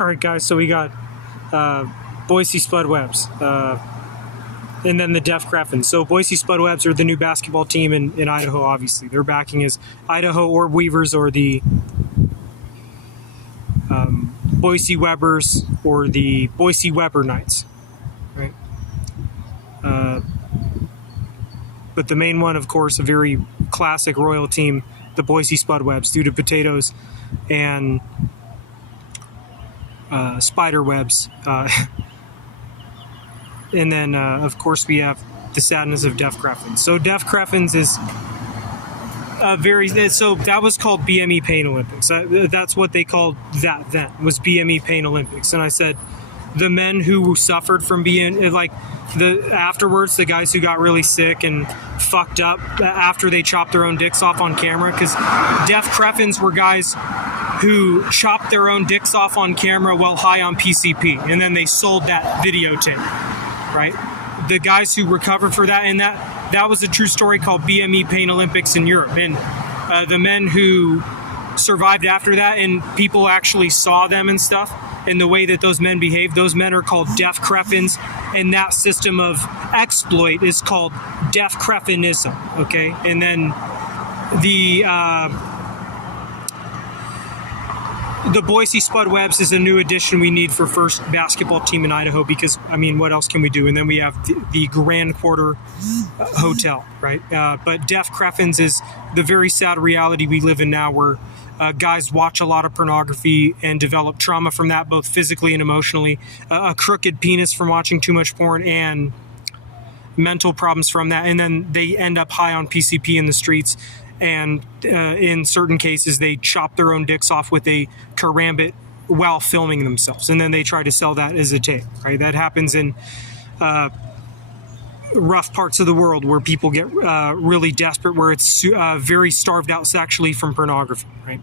All right, guys, so we got Boise Spudwebbs and then the Deaf Kreffens. So Boise Spudwebbs are the new basketball team in Idaho, obviously. Their backing is Idaho Orb Weavers or the Boise Webbers or the Boise Weber Knights, right? But the main one, of course, a very classic royal team, the Boise Spudwebbs, due to potatoes and spider webs. And then, of course, we have the sadness of Deaf Kreffens. So Deaf Kreffens is so that was called BME Pain Olympics. That's what they called that then, was BME Pain Olympics. And I said the men who suffered from being, like, afterwards, the guys who got really sick and fucked up after they chopped their own dicks off on camera, because Deaf Kreffens were guys who chopped their own dicks off on camera while high on PCP, and then they sold that videotape, right? The guys who recovered for that, and that was a true story called BME Pain Olympics in Europe, and the men who survived after that, and people actually saw them and stuff, and the way that those men behaved, those men are called Deaf Kreffens, and that system of exploit is called Deaf Kreffenism, okay? And then the Boise Spudwebbs is a new addition we need for first basketball team in Idaho, because, I mean, what else can we do? And then we have the Grand Quarter Hotel, right? But Deaf Kreffens is the very sad reality we live in now, where guys watch a lot of pornography and develop trauma from that, both physically and emotionally, a crooked penis from watching too much porn, and mental problems from that. And then they end up high on PCP in the streets. And in certain cases, they chop their own dicks off with a karambit while filming themselves. And then they try to sell that as a tape, right? That happens in rough parts of the world where people get really desperate, where it's very starved out sexually from pornography, right?